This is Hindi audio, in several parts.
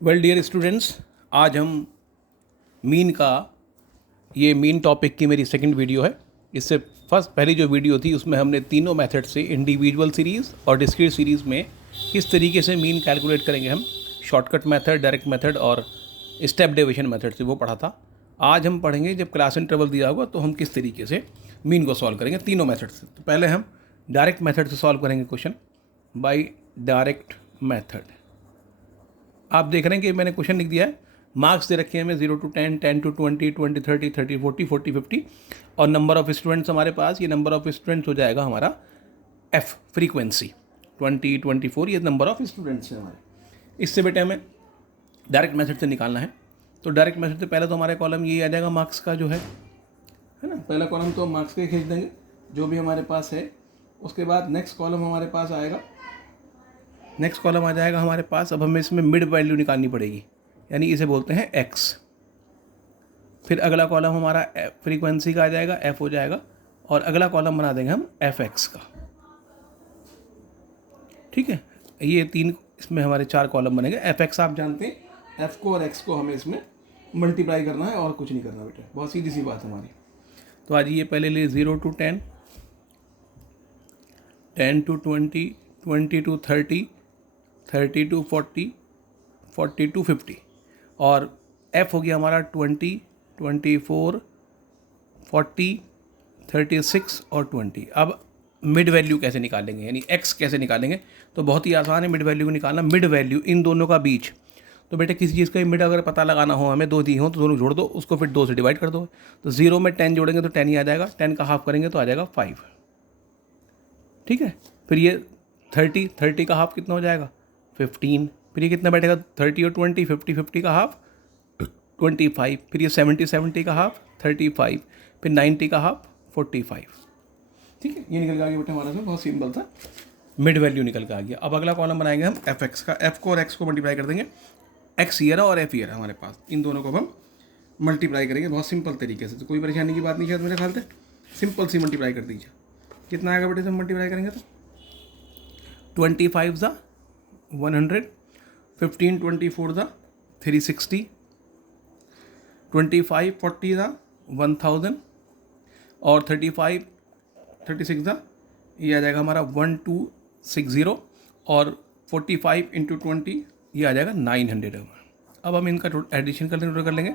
वेल डियर स्टूडेंट्स, आज हम मीन का ये मीन टॉपिक की मेरी सेकंड वीडियो है। इससे पहली जो वीडियो थी उसमें हमने तीनों मेथड से इंडिविजुअल सीरीज़ और डिस्क्रीट सीरीज़ में किस तरीके से मीन कैलकुलेट करेंगे हम, शॉर्टकट मेथड, डायरेक्ट मेथड और स्टेप डेविएशन मेथड से वो पढ़ा था। आज हम पढ़ेंगे जब क्लास इंटरवल दिया होगा तो हम किस तरीके से मीन को सॉल्व करेंगे तीनों मेथड से। तो पहले हम डायरेक्ट मेथड से सॉल्व करेंगे क्वेश्चन बाय डायरेक्ट मेथड। आप देख रहे हैं कि मैंने क्वेश्चन लिख दिया है, मार्क्स दे रखे हैं हमें 0 to 10, 10 to 20, 20, 30, 30, 40, 40, 50 और नंबर ऑफ स्टूडेंट्स हमारे पास, ये नंबर ऑफ स्टूडेंट्स हो जाएगा हमारा एफ फ्रीक्वेंसी 20, 24, ये नंबर ऑफ स्टूडेंट्स हैं हमारे। इससे बेटे हमें डायरेक्ट मेथड से निकालना है। तो डायरेक्ट मेथड से पहले तो हमारे कॉलम ये आ जाएगा मार्क्स का जो है ना, पहला कॉलम तो मार्क्स का ही खींच देंगे जो भी हमारे पास है। उसके बाद नेक्स्ट कॉलम हमारे पास आएगा, नेक्स्ट कॉलम आ जाएगा हमारे पास। अब हमें इसमें मिड वैल्यू निकालनी पड़ेगी, यानी इसे बोलते हैं x। फिर अगला कॉलम हमारा फ्रीक्वेंसी का आ जाएगा, f हो जाएगा, और अगला कॉलम बना देंगे हम fx का। ठीक है, ये तीन इसमें हमारे चार कॉलम बनेंगे। fx आप जानते हैं, f को और x को हमें इसमें मल्टीप्लाई करना है और कुछ नहीं करना बेटा, बहुत सीधी सी बात हमारी। तो आज ये पहले ले 0 to 10, 10 to 20, 20 to 30, 30 to 40, 40 to 50 और f हो गया हमारा 20, 24, 40, 36 और 20। अब मिड वैल्यू कैसे निकालेंगे, यानी x कैसे निकालेंगे? तो बहुत ही आसान है मिड वैल्यू को निकालना। मिड वैल्यू इन दोनों का बीच, तो बेटे किसी चीज़ का मिड अगर पता लगाना हो हमें, दो दी हो तो दोनों जोड़ दो, उसको फिर 2 से डिवाइड कर दो। तो 0 में 10 जोड़ेंगे तो 10 ही आ जाएगा, 10 का हाफ करेंगे तो आ जाएगा 5। ठीक है, फिर ये 30 का हाफ कितना हो जाएगा 15। फिर ये कितना बैठेगा 30 और 20, 50, 50 का हाफ 25। फिर ये 70 का हाफ 35। फिर 90 का हाफ 45। ठीक है, ये निकल के आ गया बेटा हमारा, से बहुत सिंपल था, मिड वैल्यू निकल के आ गया। अब अगला कॉलम बनाएंगे हम एफ एक्स का। एफ को और एक्स को मल्टीप्लाई कर देंगे, एक्स ईयर और एफ ईयर है हमारे पास, इन दोनों को हम मल्टीप्लाई करेंगे बहुत सिंपल तरीके से। तो कोई परेशानी की बात नहीं शायद मेरे ख्याल से, सिंपल सी मल्टीप्लाई कर दीजिए। कितना आएगा बेटे से मल्टीप्लाई करेंगे तो 25 ज़ा 100, 15 24 ज़ा 360, 25 40 ज़ा 1000 और 35 36 ज़ा ये आ जाएगा हमारा 1260 और 45 इंटू 20 ये आ जाएगा 900। अब हम इनका एडिशन कर लेंगे, टोटल कर लेंगे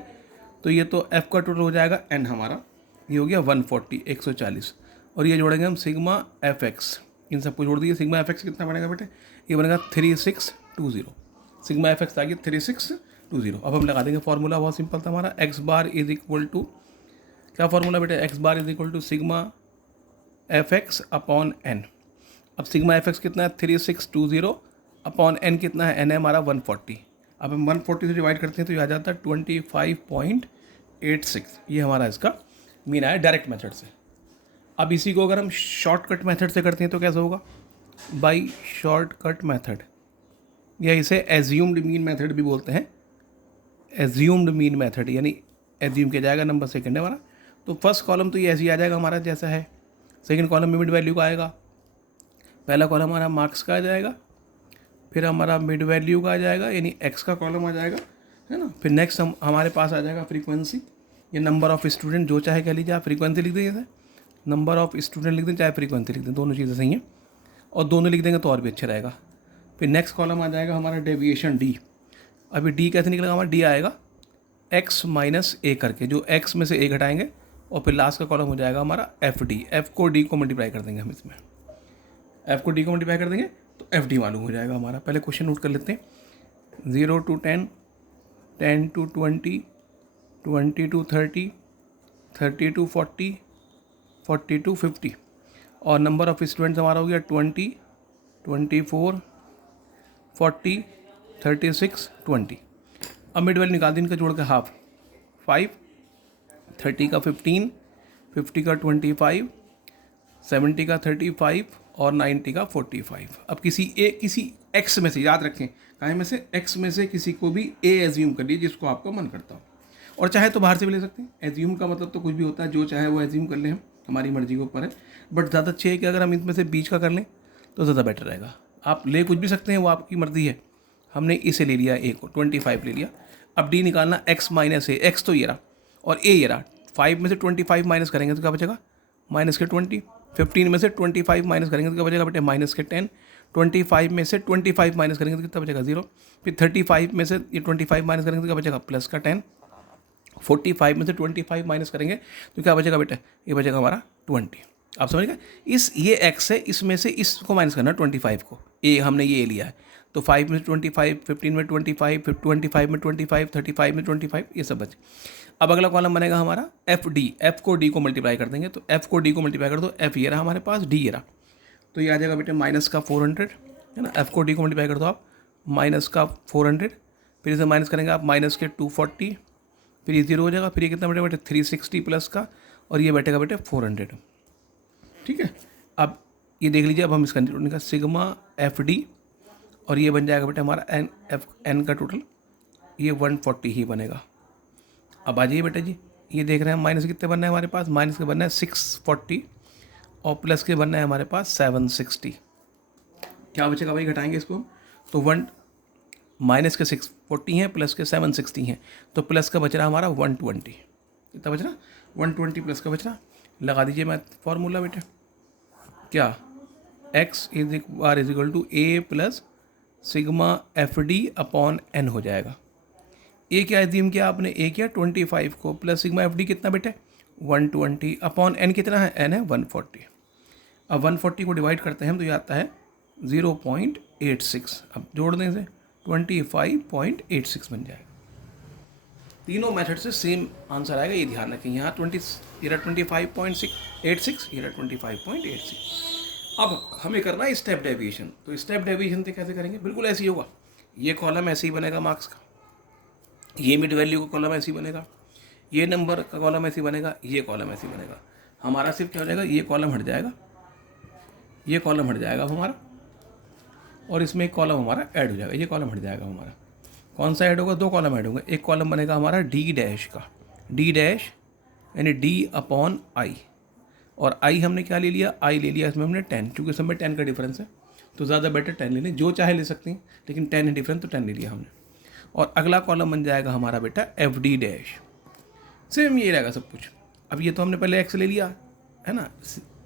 तो ये तो f का टोटल हो जाएगा n हमारा, ये हो गया 140 140 और ये जोड़ेंगे हम सिग्मा एफ एक्स, इन सबको जोड़ दिए। सिग्मा एफ एक्स कितना बनेगा बेटे, ये बनेगा 3620। सिग्मा एफ एक्स आ गया 3620। अब हम लगा देंगे फॉर्मूला, बहुत सिंपल था हमारा, x bar is equal to, क्या फॉर्मूला बेटे, x bar is equal to sigma f x upon n. अब सिग्मा एफ एक्स कितना है 3620 अपॉन एन कितना है, एन है हमारा 140। अब हम 140 से डिवाइड करते हैं तो ये आ जाता है 25.86। ये हमारा इसका मीन आया डायरेक्ट मेथड से। अब इसी को अगर हम शॉर्टकट मेथड से करते हैं तो कैसे होगा, बाय शॉर्टकट मेथड, या इसे एज्यूम्ड मीन मेथड भी बोलते हैं। एज्यूम्ड मीन मेथड यानी एज्यूम किया जाएगा, नंबर सेकंड है हमारा। तो फर्स्ट कॉलम तो ये ऐसे ही आ जाएगा हमारा जैसा है, सेकंड कॉलम में मिड वैल्यू का आएगा, पहला कॉलम हमारा मार्क्स का आ जाएगा, फिर हमारा मिड वैल्यू का आ जाएगा यानी एक्स का कॉलम आ जाएगा, है ना। फिर नेक्स्ट हमारे पास आ जाएगा फ्रीक्वेंसी, ये नंबर ऑफ स्टूडेंट जो चाहे कह लीजिए, आप फ्रीक्वेंसी लिख दीजिए, नंबर ऑफ स्टूडेंट लिख दें चाहे फ्रीक्वेंसी लिख दें, दोनों चीज़ें सही हैं, और दोनों लिख देंगे तो और भी अच्छा रहेगा। फिर नेक्स्ट कॉलम आ जाएगा हमारा डेविएशन डी। अभी डी कैसे निकलेगा हमारा, डी आएगा x माइनस ए करके, जो x में से a घटाएंगे, और फिर लास्ट का कॉलम हो जाएगा हमारा एफ डी। एफ को डी को मल्टीप्लाई कर देंगे हम, इसमें एफ को डी को मल्टीप्लाई कर देंगे तो एफ डी मालूम हो जाएगा हमारा। पहले क्वेश्चन नोट कर लेते हैं, 0 to 10, 10 to 20, 20 to 30, 30 to 40, 40 to 50 और नंबर ऑफ स्टूडेंट्स हमारा हो गया 20, 24, 40, 36, 20। अब मिड वैल्यू निकाल दी इनका जोड़ के, हाफ 5, 30 का 15, 50 का 25, 70 का 35 और 90 का 45। अब किसी x में से, याद रखें कहीं में से, x में से किसी को भी a एज्यूम कर लीजिए जिसको आपका मन करता हो, और चाहे तो बाहर से भी ले सकते हैं। एज्यूम का मतलब तो कुछ भी होता है, जो चाहे वो एज्यूम कर लें हम, हमारी मर्जी के ऊपर है, बट ज़्यादा अच्छे है कि अगर हम इनमें से बीच का कर लें तो ज़्यादा बेटर रहेगा। आप ले कुछ भी सकते हैं, वो आपकी मर्ज़ी है, हमने इसे ले लिया ए को, 25 ले लिया। अब डी निकालना, x माइनस ए, एक्स तो ये रहा और ए ये रहा। 5 में से 25 माइनस करेंगे तो क्या बचेगा, माइनस के 20। 15 में से 25 माइनस करेंगे तो क्या बचेगा बेटे, माइनस के 10। 25 में से 25 माइनस करेंगे तो कितना बचेगा, 0। फिर 35 में से ये 25 माइनस करेंगे तो क्या बचेगा, प्लस का 10। 45 में से 25 माइनस करेंगे तो क्या बचेगा बेटा, ये बचेगा हमारा 20। आप समझ गए, इस ये x है, इसमें से इसको माइनस करना 25 को, ए हमने ये लिया है तो 5 में से 25, 15 में 25, फिर 25 में 25, 35 में 25, ये सब बचे। अब अगला कॉलम बनेगा हमारा एफ डी, एफ को डी को मल्टीप्लाई कर देंगे तो एफ को डी को मल्टीप्लाई कर दो, एफ ये रहा हमारे पास, डी ये रहा, तो ये आ जाएगा बेटे माइनस का 400 है ना। एफ को डी को मल्टीप्लाई कर दो आप, माइनस का 400, फिर इसे माइनस करेंगे आप माइनस के 240, फिर ये 0 हो जाएगा, फिर ये कितना बैठेगा बेटे 360 प्लस का, और ये बैठेगा बेटे 400। ठीक है, अब ये देख लीजिए, अब हम इसका निकालेंगे का सिग्मा एफ डी, और ये बन जाएगा बेटा हमारा एन, एफ एन का टोटल ये 140 ही बनेगा। अब आ जाइए बेटा जी, ये देख रहे हैं माइनस कितने बनना है हमारे पास, माइनस के बनना है 640 और प्लस के बनना है हमारे पास 760। क्या बचेगा भाई, घटाएंगे इसको तो 1 माइनस के 640 हैं, प्लस के 760 हैं, तो प्लस का बच रहा हमारा 120। कितना बच रहा, 120 प्लस का बच रहा। लगा दीजिए मैं फॉर्मूला बेटा, क्या x is r is equal to A plus sigma F d upon n हो जाएगा। ए क्या एज्यूम किया आपने, ए किया 25 को, प्लस सिग्मा एफ डी कितना बेटे 120 अपॉन एन कितना है, एन है 140। अब 140 को डिवाइड करते हैं हम तो ये आता है 0.86। अब जोड़ दें इसे 25.86 बन जाएगा। तीनों मेथड से सेम आंसर आएगा, ये ध्यान रखें। यहाँ 25.86, ये 25.86। अब हमें करना है स्टेप डेविएशन, तो स्टेप डेविएशन से कैसे करेंगे, बिल्कुल ऐसे ही होगा। ये कॉलम ऐसे ही बनेगा मार्क्स का, ये मिड वैल्यू का कॉलम ऐसे ही बनेगा, ये नंबर का कॉलम ऐसे ही बनेगा, ये कॉलम ऐसे ही बनेगा। हमारा सिर्फ क्या हो जाएगा, ये कॉलम हट जाएगा, ये कॉलम हट जाएगा हमारा, और इसमें एक कॉलम हमारा ऐड हो जाएगा, ये कॉलम हट जाएगा हमारा। कौन सा ऐड होगा, 2 कॉलम ऐड होंगे। एक कॉलम बनेगा हमारा डी डैश का, डी डैश यानी डी अपॉन आई, और आई हमने क्या ले लिया, आई ले लिया इसमें हमने 10, क्योंकि सब में 10 का डिफरेंस है तो ज़्यादा बेटर 10 ले लें, जो चाहे ले सकते हैं, लेकिन 10 है डिफरेंस तो 10 ले लिया हमने। और अगला कॉलम बन जाएगा हमारा बेटा एफ डी डैश, सेम ये रहेगा सब कुछ। अब ये तो हमने पहले एक्स ले लिया है ना,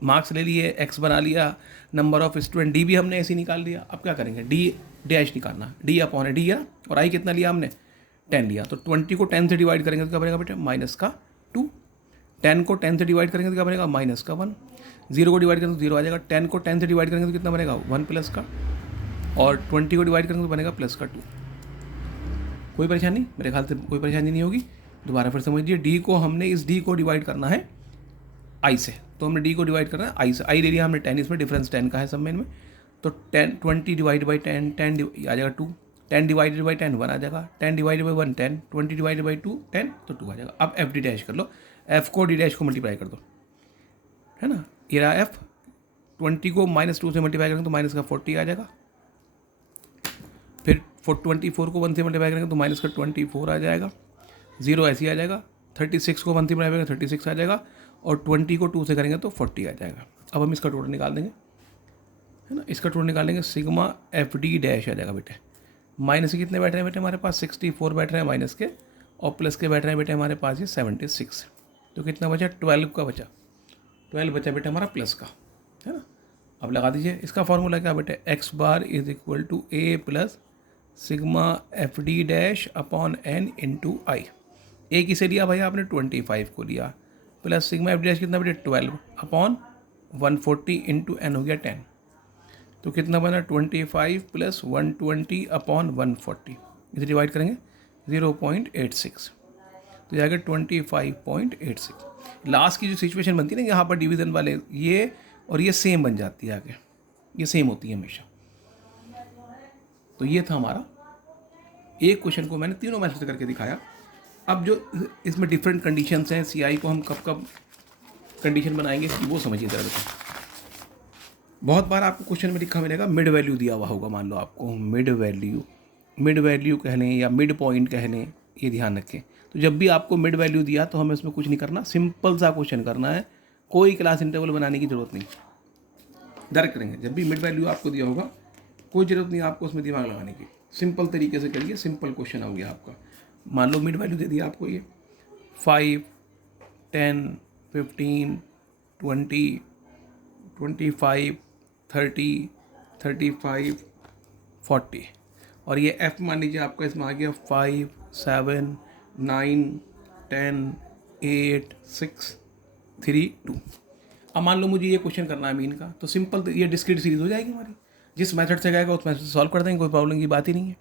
मार्क्स ले लिए, एक्स बना लिया, नंबर ऑफ स्टूडेंट डी भी हमने ऐसे ही निकाल लिया। अब क्या करेंगे, डी डैश निकालना, डी अपॉन है डी है, और आई कितना लिया हमने 10 लिया, तो 20 को 10 से डिवाइड करेंगे तो क्या बनेगा बेटा माइनस का 2। 10 को 10 से डिवाइड करेंगे तो क्या बनेगा माइनस का 1। 0 को डिवाइड करेंगे तो 0 आ जाएगा। 10 को 10 से डिवाइड करेंगे तो कितना बनेगा 1 प्लस का, और 20 को डिवाइड करेंगे तो बनेगा प्लस का 2। कोई परेशानी, मेरे ख्याल से कोई परेशानी नहीं होगी। दोबारा फिर समझिए, डी को हमने इस डी को डिवाइड करना है आई से, तो हमने डी को डिवाइड करना है आई से, आई ले लिया हमने 10, इसमें डिफरेंस 10 का है सब में इनमें, तो 20 डिवाइड बाई 10, 10 आ जाएगा 2, 10 डिवाइडेड बाई 10 1 आ जाएगा, 10 डिवाइडेड बाई 1 10, 20 डिवाइडेड बाई 2 10, तो 2 आ जाएगा। अब एफ डी डैश कर लो, एफ को डी डैश को मल्टीप्लाई कर दो, है ना, ये रहा एफ, 20 को -2 से मल्टीप्लाई करेंगे तो माइनस का 40 आ जाएगा, फिर 24 को 1 से मल्टीप्लाई करेंगे तो माइनस का 24 आ जाएगा, 0 ऐसे ही आ जाएगा, 36 को 1 से मल्टीप्लाई करेंगे 36 आ जाएगा, और 20 को 2 से करेंगे तो 40 आ जाएगा। अब हम इसका टोटल निकाल देंगे, है ना, इसका टोटल निकालेंगे, सिग्मा एफ डी डैश आ जाएगा बेटे। माइनस के कितने बैठ रहे हैं बेटे हमारे पास 64 बैठ रहे हैं माइनस के, और प्लस के बैठ रहे हैं बेटे हमारे पास ये 76, तो कितना बचा 12 का बचा, 12 बचा बेटे हमारा प्लस का, है ना। अब लगा दीजिए, इसका फॉर्मूला क्या बेटे, x bar is equal to A plus sigma F D dash upon N into I. A किसे लिया भाई आपने 25 को लिया, plus sigma F D dash कितना बेटे 12 अपॉन 140 इंटू एन हो गया 10, तो कितना बना 25 प्लस 120 अपॉन 140, इसे डिवाइड करेंगे 0.86, तो जाएगा 25.86। लास्ट की जो सिचुएशन बनती है ना यहाँ पर डिवीज़न वाले, ये और ये सेम बन जाती है आगे, ये सेम होती है हमेशा। तो ये था हमारा एक क्वेश्चन को मैंने तीनों मेथड से करके दिखाया। अब जो इसमें डिफरेंट कंडीशंस हैं, सी आई को हम कब कब कंडीशन बनाएंगे वो समझिए ज़रा। बहुत बार आपको क्वेश्चन में लिखा मिलेगा मिड वैल्यू दिया हुआ होगा, मान लो आपको मिड वैल्यू कह लें या मिड पॉइंट कह लें, ये ध्यान रखें। तो जब भी आपको मिड वैल्यू दिया तो हमें इसमें कुछ नहीं करना, सिंपल सा क्वेश्चन करना है, कोई क्लास इंटरवल बनाने की ज़रूरत नहीं, डायरेक्ट करेंगे। जब भी मिड वैल्यू आपको दिया होगा कोई ज़रूरत नहीं आपको उसमें दिमाग लगाने की, सिंपल तरीके से करिए, सिंपल क्वेश्चन हो गया आपका। मान लो मिड वैल्यू दे दिया आपको ये 5, 10, 15, 20, 25, 30, 35, 40, और ये एफ मान लीजिए आपका इसमें आ गया 5, 7, 9, 10, 8, 6, 3, 2। अब मान लो मुझे ये क्वेश्चन करना है मीन का, तो सिंपल ये डिस्क्रीट सीरीज हो जाएगी हमारी। जिस मेथड से गएगा उस मेथड से सॉल्व कर देंगे, कोई प्रॉब्लम की बात ही नहीं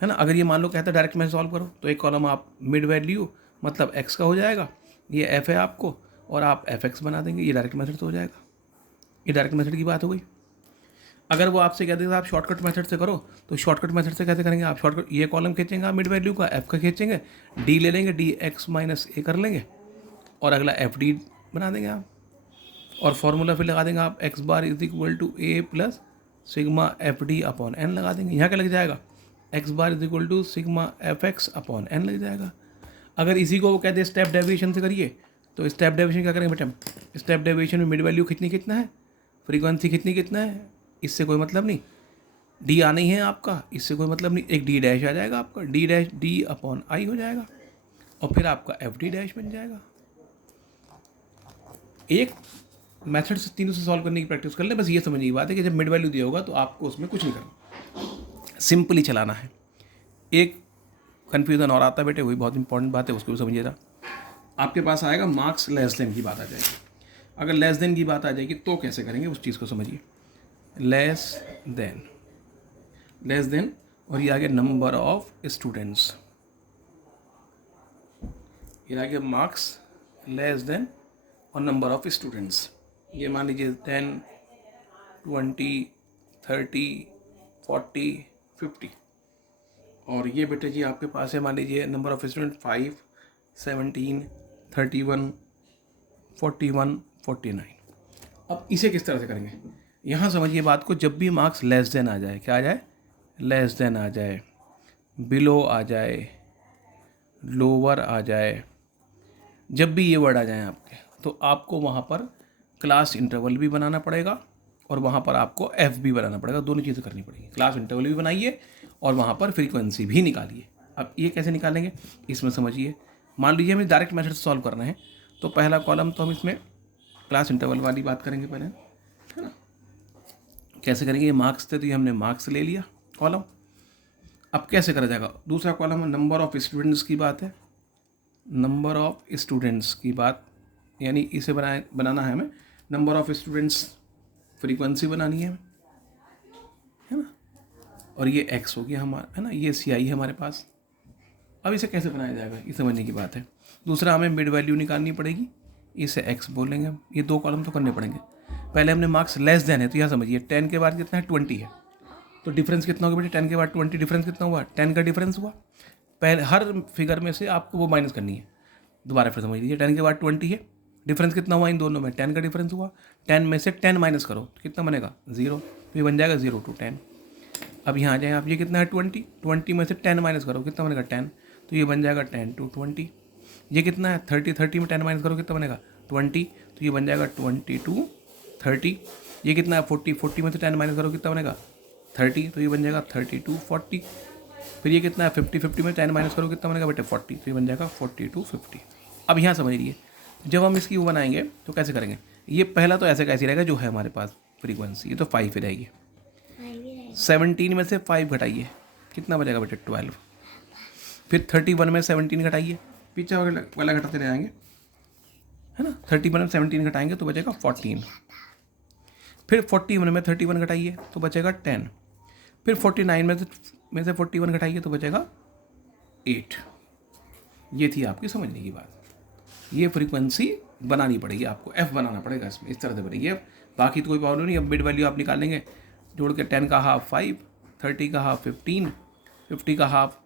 है ना। अगर ये मान लो कहता है डायरेक्ट में सॉल्व करो, तो एक कॉलम आप मिड वैल्यू मतलब एक्स का हो जाएगा, ये एफ है आपको, और आप एफ एक्स बना देंगे, ये डायरेक्ट मेथड से हो जाएगा। ये डायरेक्ट मेथड की बात हो गई। अगर वो आपसे कहते हैं आप शॉर्टकट मेथड से करो, तो शॉर्टकट मेथड से कैसे करेंगे आप? शॉर्टकट ये कॉलम खींचेंगे आप मिड वैल्यू का, एफ का खींचेंगे, डी ले लेंगे, डी एक्स माइनस ए कर लेंगे, और अगला एफ डी बना देंगे आप, और फॉर्मूला फिर लगा देंगे आप x bar is equal to A plus sigma F d upon n लगा देंगे। यहाँ क्या लग जाएगा? X bar is equal to sigma f x upon n लग जाएगा। अगर इसी को वो कहते हैं स्टेप डेविएशन से करिए, तो स्टेप डेविएशन क्या करेंगे बेटा? स्टेप डेविएशन में मिड वैल्यू कितना है, फ्रीक्वेंसी कितना है, इससे कोई मतलब नहीं। डी आना ही है आपका, इससे कोई मतलब नहीं। एक डी डैश आ जाएगा आपका, D dash D upon I हो जाएगा, और फिर आपका एफ डी डैश बन जाएगा। एक मेथड से तीनों से सॉल्व करने की प्रैक्टिस कर ले। बस ये समझने की बात है कि जब मिड वैल्यू दिया होगा तो आपको उसमें कुछ नहीं करना, सिंपली चलाना है। एक कन्फ्यूज़न और आता है बेटे, वही बहुत इंपॉर्टेंट बात है, उसको भी समझिएगा। आपके पास आएगा मार्क्स लेस देन की बात आ जाएगी। अगर लेस देन की बात आ जाएगी तो कैसे करेंगे उस चीज़ को समझिए। लेस देन और ये आ गया नंबर ऑफ स्टूडेंट्स, ये आ गया मार्क्स लेस देन और नंबर ऑफ स्टूडेंट्स। ये मान लीजिए 10, 20, 30, 40, 50, और ये बेटे जी आपके पास है मान लीजिए नंबर ऑफ स्टूडेंट 5, 17, 31, 41, 49। अब इसे किस तरह से करेंगे? यहाँ समझिए बात को, जब भी मार्क्स लेस देन आ जाए, क्या आ जाए? लेस देन आ जाए, बिलो आ जाए, लोअर आ जाए, जब भी ये वर्ड आ जाए आपके, तो आपको वहाँ पर क्लास इंटरवल भी बनाना पड़ेगा, और वहाँ पर आपको एफ भी बनाना पड़ेगा। दोनों चीज़ें करनी पड़ेगी, क्लास इंटरवल भी बनाइए और वहाँ पर फ्रीक्वेंसी भी निकालिए। अब ये कैसे निकालेंगे इसमें समझिए। मान लीजिए हमें डायरेक्ट मेथड से सॉल्व करना है, तो पहला कॉलम तो हम इसमें क्लास इंटरवल वाली बात करेंगे पहले, है ना। कैसे करेंगे? ये मार्क्स थे तो ये हमने मार्क्स ले लिया कॉलम। अब कैसे करा जाएगा? दूसरा कॉलम है नंबर ऑफ स्टूडेंट्स की बात है, नंबर ऑफ स्टूडेंट्स की बात, यानी इसे बनाना है हमें नंबर ऑफ स्टूडेंट्स, फ्रीक्वेंसी बनानी है ना। और ये एक्स हो गया हमारा, है ना, ये सी आई है हमारे पास। अब इसे कैसे बनाया जाएगा ये समझने की बात है। दूसरा हमें मिड वैल्यू निकालनी पड़ेगी, इसे एक्स बोलेंगे हम। ये दो कॉलम तो करने पड़ेंगे। पहले हमने मार्क्स लेस देन है, तो यह समझिए 10 के बाद कितना है? 20 है, तो डिफरेंस कितना होगा बेटे? 10 के बाद 20, डिफरेंस कितना हुआ? 10 का डिफरेंस हुआ। पहले हर फिगर में से आपको वो माइनस करनी है। दोबारा फिर समझ लीजिए, 10 के बाद 20 है, डिफरेंस कितना हुआ इन दोनों में? 10 का डिफरेंस हुआ। 10 में से 10 माइनस करो तो कितना बनेगा? 0, तो ये बन जाएगा 0 to 10। अब यहाँ आ जाए आप, ये कितना है? 20 में से 10 माइनस करो कितना बनेगा? 10, तो ये बन जाएगा 10 to 20। ये कितना है? 30 में 10 माइनस करो कितना बनेगा? 20, तो ये बन जाएगा 20 to 30। ये कितना है? 40 में से 10 माइनस करो कितना बनेगा? 30, तो ये बन जाएगा 30 to 40। फिर ये कितना है? 50 में 10 माइनस करो कितना बनेगा बेटे? 40, तो ये बन जाएगा 40 to 50। अब यहाँ समझ लीजिए, जब हम इसकी वो बनाएंगे तो कैसे करेंगे? ये पहला तो ऐसे कैसे रहेगा जो है हमारे पास फ्रीक्वेंसी, ये तो 5 ही रहेगी। 17 में से 5 घटाइए कितना बचेगा बेटे? 12। फिर 31 में 17 घटाइए, पीछे वाला घटाते रह जाएंगे, है ना। 31 में 17 घटाएंगे तो बचेगा 14। फिर 41 में 31 घटाइए तो बचेगा 10। फिर 49 में से 41 घटाइए तो बचेगा 8। ये थी आपकी समझने की बात। ये फ्रीक्वेंसी बनानी पड़ेगी आपको, एफ बनाना पड़ेगा इसमें, इस तरह से बनेगी एफ। बाकी तो कोई प्रॉब्लम नहीं। अब मिड वैल्यू आप निकालेंगे, जोड़ के 10 का हाफ 5, 30 का हाफ 15, 50 का हाफ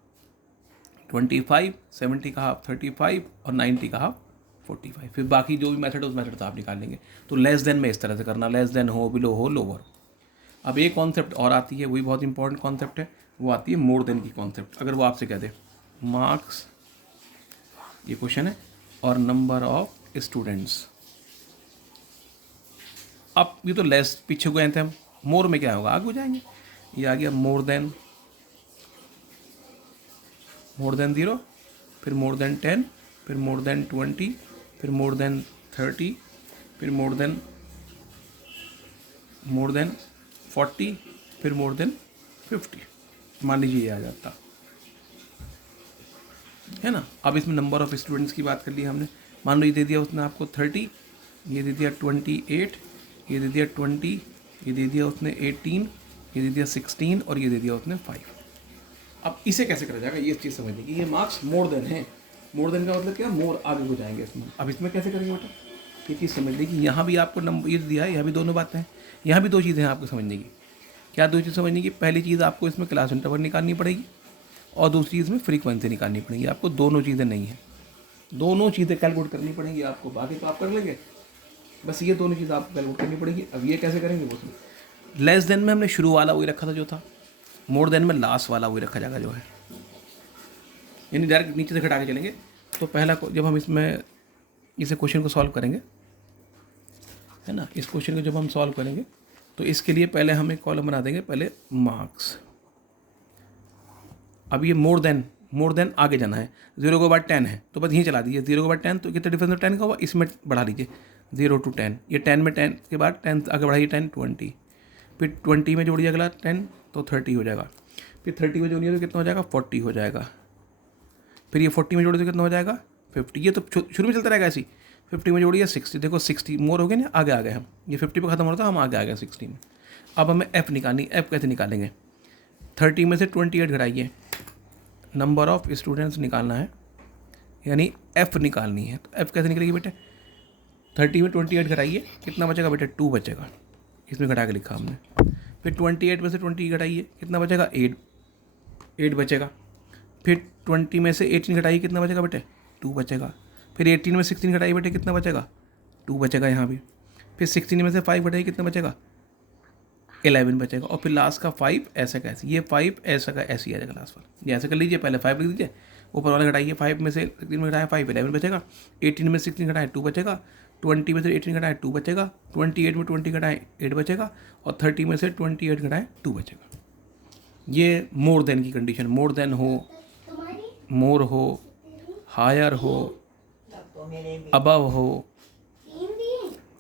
25, 70 का हाफ 35 और 90 का हाफ 45। फिर बाकी जो भी मेथड है उस मेथड से आप निकाल लेंगे। तो लेस देन में इस तरह से करना, लेस देन हो, बिलो हो, लोअर। अब एक कॉन्सेप्ट और आती है, वही बहुत इंपॉर्टेंट कॉन्सेप्ट है, वो आती है मोर देन की कॉन्सेप्ट। अगर वो आपसे कह दे मार्क्स, ये क्वेश्चन है, और नंबर ऑफ स्टूडेंट्स। अब ये तो लेस पीछे गए थे हम, मोर में क्या होगा? आगे हो जाएंगे। ये आ गया मोर देन मोर देन 0, फिर मोर देन 10, फिर मोर देन 20, फिर मोर देन 30, फिर मोर देन 40, फिर मोर देन 50। मान लीजिए ये आ जाता है ना। अब इसमें नंबर ऑफ स्टूडेंट्स की बात कर ली हमने। मान लो ये दे दिया उसने आपको 30, ये दे दिया 28, ये दे दिया 20, ये दे दिया उसने 18, ये दे दिया 16 और ये दे दिया उसने 5। अब इसे कैसे करा जाएगा, ये चीज़ समझने की। ये मार्क्स मोर देन है, मोर देन का मतलब क्या, मोर आगे हो जाएंगे इसमें। अब इसमें कैसे करेंगे बेटा, ये चीज़ समझने की। यहाँ भी आपको नंबर ये दिया है, यहाँ भी दोनों बातें हैं, यहाँ भी दो चीज़ें हैं आपको समझने की। क्या दो चीज़ समझने की, पहली चीज़ आपको इसमें क्लास इंटरवल निकालनी पड़ेगी और दूसरी चीज़ में फ्रीक्वेंसी निकालनी पड़ेगी। आपको दोनों चीज़ें नहीं हैं, दोनों चीज़ें कैलकुलेट करनी पड़ेंगी आपको। बाकी तो आप कर लेंगे, बस ये दोनों चीज़ें आपको कैलकुलेट करनी पड़ेगी। अब ये कैसे करेंगे, वो लेस देन में हमने शुरू वाला वही रखा था जो था, मोर देन में लास्ट वाला वही रखा जाएगा जो है, यानी डायरेक्ट नीचे से घटा के चलेंगे। तो पहला जब हम इसमें इसे क्वेश्चन को सॉल्व करेंगे, है ना, इस क्वेश्चन को जब हम सॉल्व करेंगे तो इसके लिए पहले हम एक कॉलम बना देंगे, पहले मार्क्स। अब ये मोर देन आगे जाना है, 0 के बाद 10 है तो बस यहीं चला दीजिए, 0 के बाद 10 तो कितना डिफरेंस 10 का हुआ, इसमें बढ़ा लीजिए 0 to 10। ये 10 में 10 के बाद 10 आगे बढ़ाइए 10 20, फिर 20 में जोड़िए अगला 10 तो 30 हो जाएगा, फिर 30 में जोड़िए तो कितना हो जाएगा 40 हो जाएगा, फिर ये 40 में जोड़िए तो कितना हो जाएगा 50। ये तो शुरू में चलता रहेगा ऐसी। 50 में जोड़िए 60, देखो 60 मोर हो गए ना, आगे आ गए हम, ये 50 पे खत्म हो रहा था, हम आगे आ गए 60 में। अब हमें एफ निकालनी, एफ कैसे निकालेंगे, 30 में से 28 घटाइए, नंबर ऑफ स्टूडेंट्स निकालना है, यानी एफ निकालनी है। तो एफ कैसे निकलेगी बेटे, 30 में 28 घटाइए, कितना बचेगा बेटे 2 बचेगा, इसमें घटा के लिखा हमने। फिर 28 में से 20 घटाइए, कितना बचेगा 8 बचेगा। फिर 20 में से 18 घटाइए, कितना बचेगा बेटे 2 बचेगा। फिर 18 में 16 घटाइए बेटे, कितना बचेगा 2 बचेगा यहाँ भी। फिर 16 में से 5 घटाइए, कितना बचेगा 11 बचेगा। और फिर लास्ट का 5 ऐसा का ऐसे, ये 5 ऐसा का ऐसे ही आ जाएगा लास्ट वाला। ये ऐसे कर लीजिए, पहले 5 लिख दीजिए, ऊपर वाला घटाइए, 5 में से 16 में घटाया 5 11 बचेगा, 18 में 16 घटाए 2 बचेगा, 20 में से 18 घटाए 2 बचेगा, 28 में 20 घटाए 8 बचेगा और 30 में से 28 घटाए 2 बचेगा। ये मोर देन की कंडीशन, मोर देन हो, मोर हो, हायर हो, अबव हो,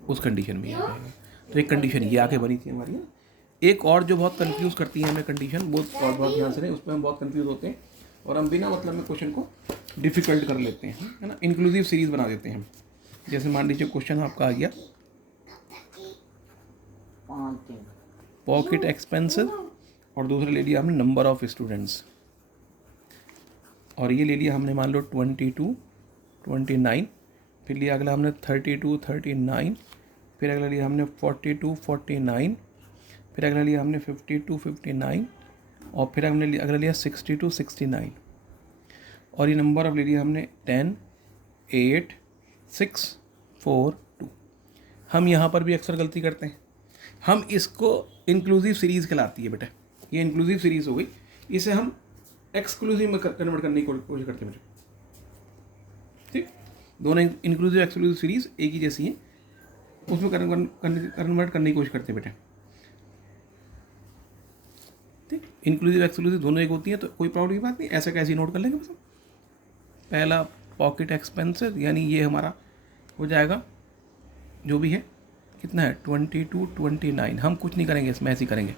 उस कंडीशन में आ जाएगा। तो एक कंडीशन ये आके बनी थी हमारी। एक और जो बहुत कंफ्यूज करती है हमें कंडीशन, वो और बहुत ध्यान से, उस पर हम बहुत कंफ्यूज होते हैं और हम बिना मतलब में क्वेश्चन को डिफिकल्ट कर लेते हैं, है ना, इंक्लूसिव सीरीज बना देते हैं। जैसे मान लीजिए क्वेश्चन आपका आ गया पॉकेट एक्सपेंसेस और दूसरा ले लिया हमने नंबर ऑफ स्टूडेंट्स, और ये ले लिया हमने मान लो 22 29, फिर लिया अगला हमने 32 39, फिर अगला लिया हमने 42 49, फिर अगला लिया हमने 52 59 और फिर हमने अगला लिया 62 69, और ये नंबर ऑफ ले लिया हमने 10 8 6 4 2। हम यहाँ पर भी अक्सर गलती करते हैं, हम इसको इंक्लूसिव सीरीज़ कहलाती है बेटा, ये इंक्लूसिव सीरीज़ हो गई, इसे हम एक्सक्लूसिव में कन्वर्ट करने की कोशिश करते हैं बेटा। ठीक, दोनों इंक्लूसिव एक्सक्लूसिव सीरीज़ एक ही जैसी हैं, उसमें कन्वर्ट करने की कोशिश करते हैं बेटा। ठीक, इंक्लूसिव एक्सक्लूसिव दोनों एक होती हैं, तो कोई प्रॉब्लम की बात नहीं, ऐसा कैसे नोट कर लेंगे बस। पहला पॉकेट एक्सपेंसेस, यानी ये हमारा हो जाएगा जो भी है, कितना है 22 29, हम कुछ नहीं करेंगे इसमें, ऐसे ही करेंगे।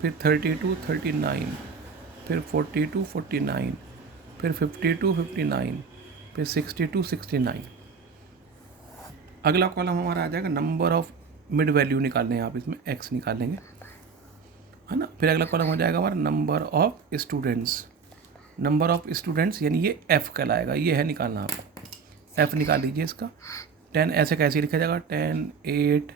फिर 32 39, फिर 42 49, फिर 52 59, फिर 62 69। अगला कॉलम हमारा आ जाएगा नंबर ऑफ मिड वैल्यू निकालने हैं आप, इसमें एक्स निकाल लेंगे, है ना। फिर अगला कॉलम हो जाएगा हमारा number of students, number of students यानी ये एफ़ कहलाएगा, ये है निकालना आप। एफ़ निकाल लीजिए इसका, 10 ऐसे कैसे लिखा जाएगा 10 8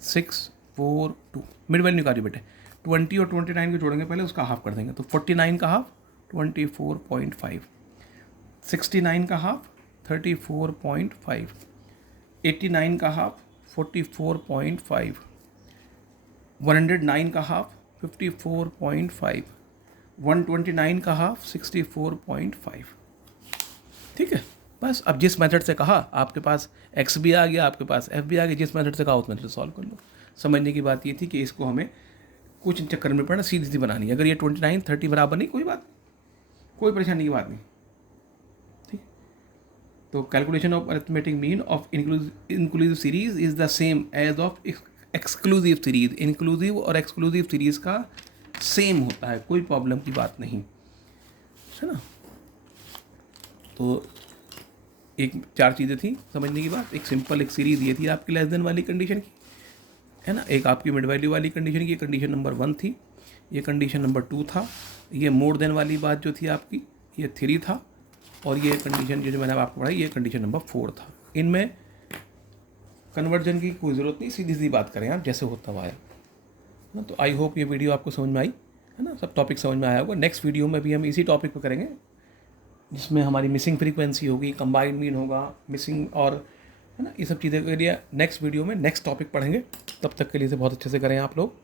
6 4 2। मिड वैल्यू निकालिए बेटे, 20 और 29 को जोड़ेंगे पहले, उसका हाफ कर देंगे, तो 49 का हाफ 24.5, 69 का हाफ 34.5, 89 का हाफ 44.5, 109 का हाफ 54.5, 129 का हाफ 64.5। ठीक है, बस अब जिस मेथड से कहा, आपके पास एक्स भी आ गया, आपके पास एफ भी आ गया, जिस मेथड से कहा उस मेथड से सॉल्व कर लो। समझने की बात ये थी कि इसको हमें कुछ चक्कर में पड़ना, सीधी सीधी बनानी है। अगर ये 29 30 बराबर नहीं, कोई बात नहीं, कोई परेशानी की बात नहीं। तो calculation of arithmetic mean of inclusive series is the same as of exclusive series. Inclusive और एक्सक्लूसिव सीरीज का सेम होता है, कोई प्रॉब्लम की बात नहीं है ना। तो एक 4 चीज़ें थी समझने की बात। एक सिंपल एक सीरीज ये थी आपकी लेस देन वाली कंडीशन की, है ना। एक आपकी मिड वैल्यू वाली कंडीशन की, कंडीशन नंबर 1 थी, ये कंडीशन नंबर 2 था। ये मोर देन वाली बात जो थी आपकी, ये 3 था। और ये कंडीशन जो मैंने आपको पढ़ाई, ये कंडीशन नंबर 4 था। इनमें कन्वर्जन की कोई ज़रूरत नहीं, सीधी सीधी बात करें आप जैसे होता हुआ आया ना। तो आई होप ये वीडियो आपको समझ में आई, है ना, सब टॉपिक समझ में आया होगा। नेक्स्ट वीडियो में भी हम इसी टॉपिक पर करेंगे, जिसमें हमारी मिसिंग फ्रीक्वेंसी होगी, कंबाइंड मीन होगा, मिसिंग, और है ना, ये सब चीज़ें के लिए नेक्स्ट वीडियो में नेक्स्ट टॉपिक पढ़ेंगे। तब तक के लिए से बहुत अच्छे से करें आप लोग।